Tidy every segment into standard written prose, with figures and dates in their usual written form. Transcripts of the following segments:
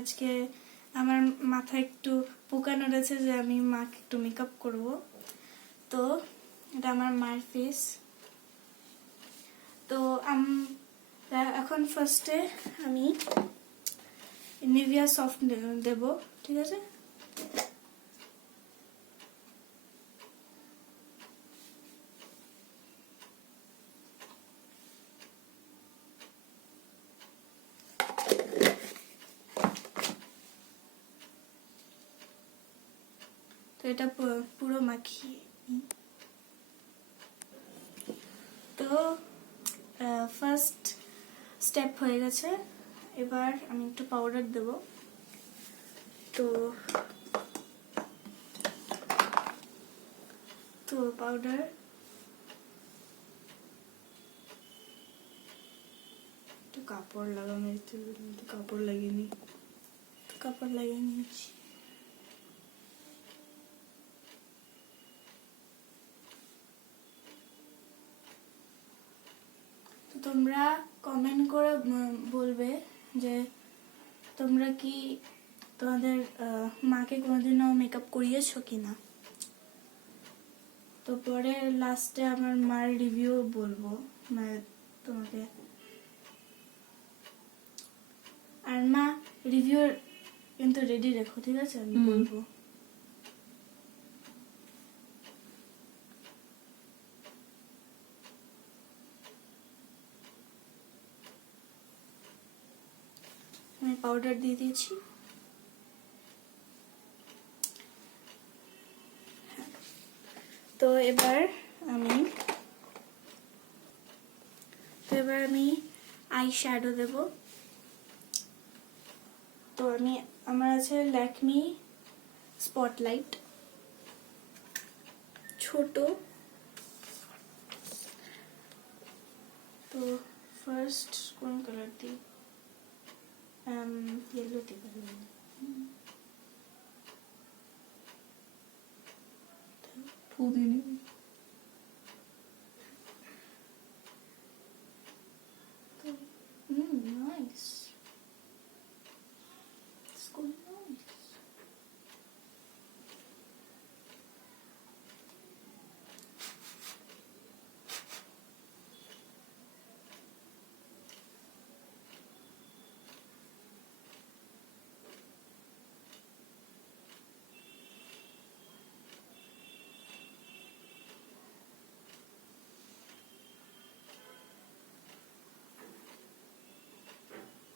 আজকে আমার মাথায় একটু পোকা নড়েছে যে আমি মাকে একটু মেকআপ করব। তো এটা আমার মায়ের ফেস। তো এখন ফার্স্টে আমি নিভিয়া সফট দেব, ঠিক আছে? তো এটা পুরো মাখিয়ে নিই। তো ফার্স্ট স্টেপ হয়ে গেছে। এবার আমি একটু পাউডার দেব। তো পাউডার একটু কাপড় লাগানো, একটু কাপড় লাগিয়ে নিয়েছি। তো তোমরা কমেন্ট করে বলবে যে তোমরা কি তোমাদের মাকে কোনোদিনও মেকআপ করিয়েছো কিনা। তো পরে লাস্টে আমার মার রিভিউ বলবো মানে তোমাকে। আর মা রিভিউ কিন্তু রেডি রেখো, ঠিক আছে? আমি বলবো। আমি পাউডার দিয়ে দিয়েছি। তো এবার আমি আই শ্যাডো দেব। তো আমার আছে ল্যাকমি স্পটলাইট ছোট। তো ফার্স্ট কোন কালার দিই? येलो दिख रहा है। পুদিনা नाइस, it's going nice।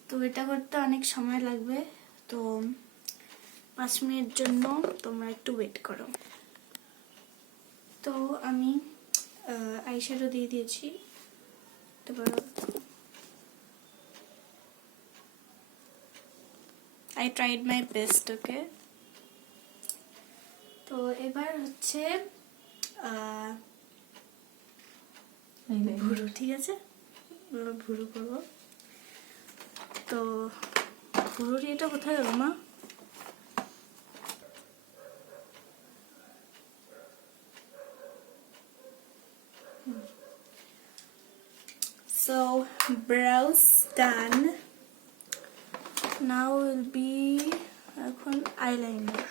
তো এটা করতে অনেক সময় লাগবে, তো 5 মিনিট জন্য তোমরা একটু ওয়েট করো। তো আমি আইশ্যাডো দিয়ে দিয়েছি। তারপর I tried my best, ওকে। তো এবার হচ্ছে ভুরু, ঠিক আছে? ভুরু করবো। তো ভুরুর এটা কোথায় গেল মা? So brows done. Now will be এখন eyeliner.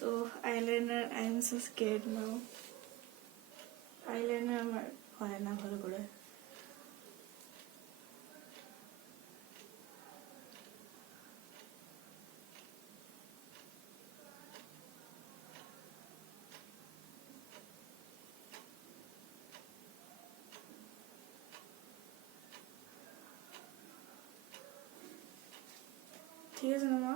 তো eyeliner I am so scared now. eyeliner আমার হয় না ভালো করে। ঠিক আছে না মা?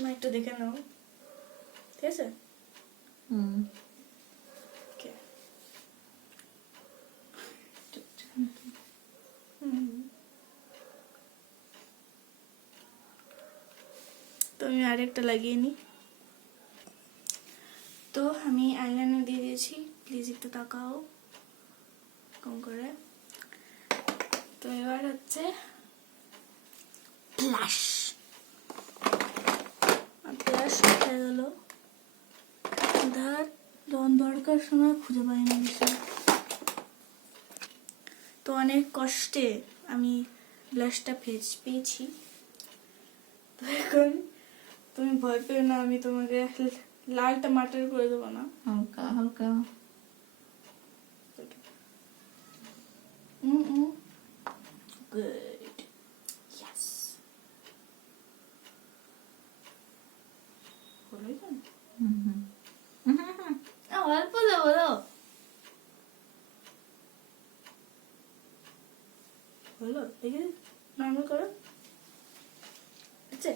মা একটু দেখে নাও, ঠিক আছে? তো আমি আরেকটা লাগিয়ে নিই। তো আমি আইলাইনার দিয়ে দিয়েছি, প্লিজ একটু তাকাও কম করে। তো এবার হচ্ছে ব্লাশ। ব্লাশ হয়ে গেল। ধর দরকার সময় খুঁজে পাই না বেশি। তো অনেক কষ্টে আমি ব্লাশটা পেয়েছি। তো এখন তুমি ভয় পেও না, আমি তোমাকে লাল টমাটার করে দেবো না। হালকা হালকা। Good. Yes. হলো এটা? অল্প দেবো তো। হলো, দেখে নর্মাল করো। আচ্ছা,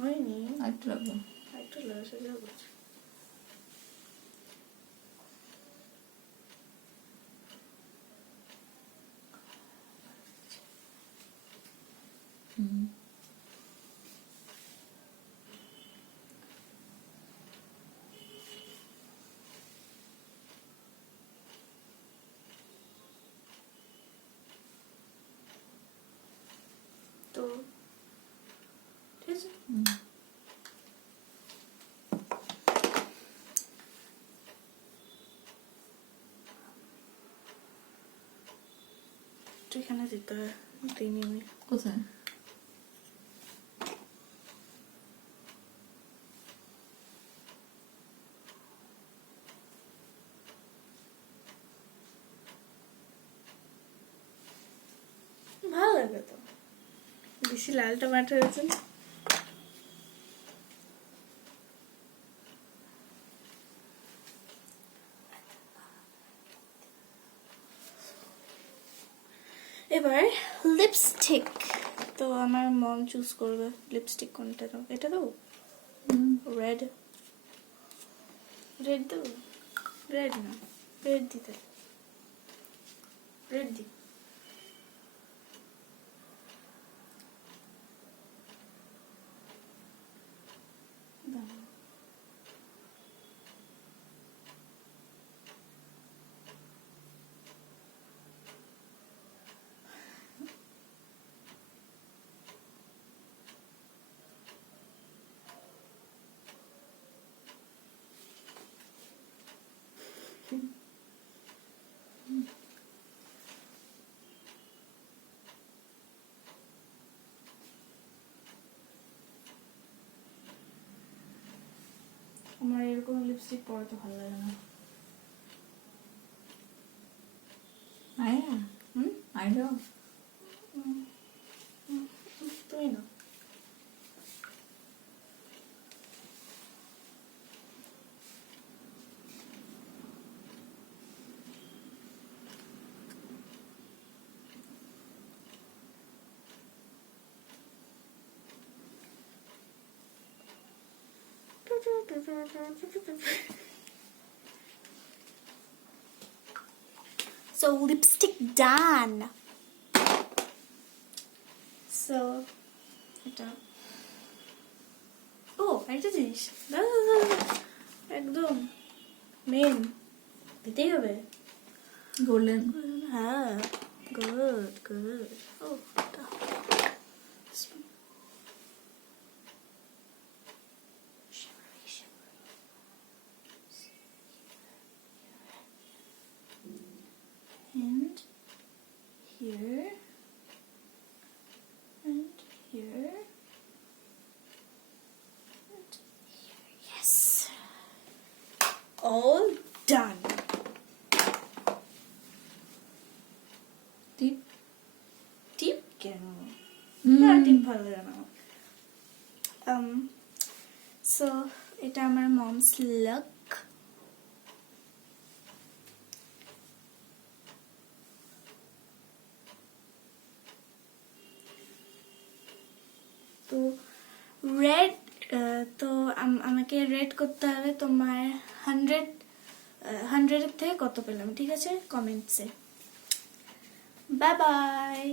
হয়নি। আরেকটু রাখবো। একটু লসে যাবো। তো ঠিক আছে। তুই এখানে দিতে হয়, দিইনি আমি। কোথায়? ভালো লাগে তো, বেশি লাল টমাটো হয়েছে না। এবার লিপস্টিক। তো আমার মম চুজ করবে লিপস্টিক কোনটা দাও। এটা দাও, রেড। রেড দাও, রেড না, রেড দিতে, রেড দি। দাও। আমার এরকম লিপস্টিক পরাতে ভালো লাগে না। আয়া আইডো তুই না। So lipstick done. So এটা ও একটা জিনিস একদম মেন দিতেই হবে। গোল্ডেন। হ্যাঁ, গুড গুড। ও and here and here and here. Yes, all done. টিপ টিপ কেন? না, টিপ ভালো লাগে না। সো এটা আমার মমস লুক। তো রেড, তো আমাকে রেড করতে হবে তোমার 100 থেকে কত পেলাম, ঠিক আছে, কমেন্টসে। Bye bye.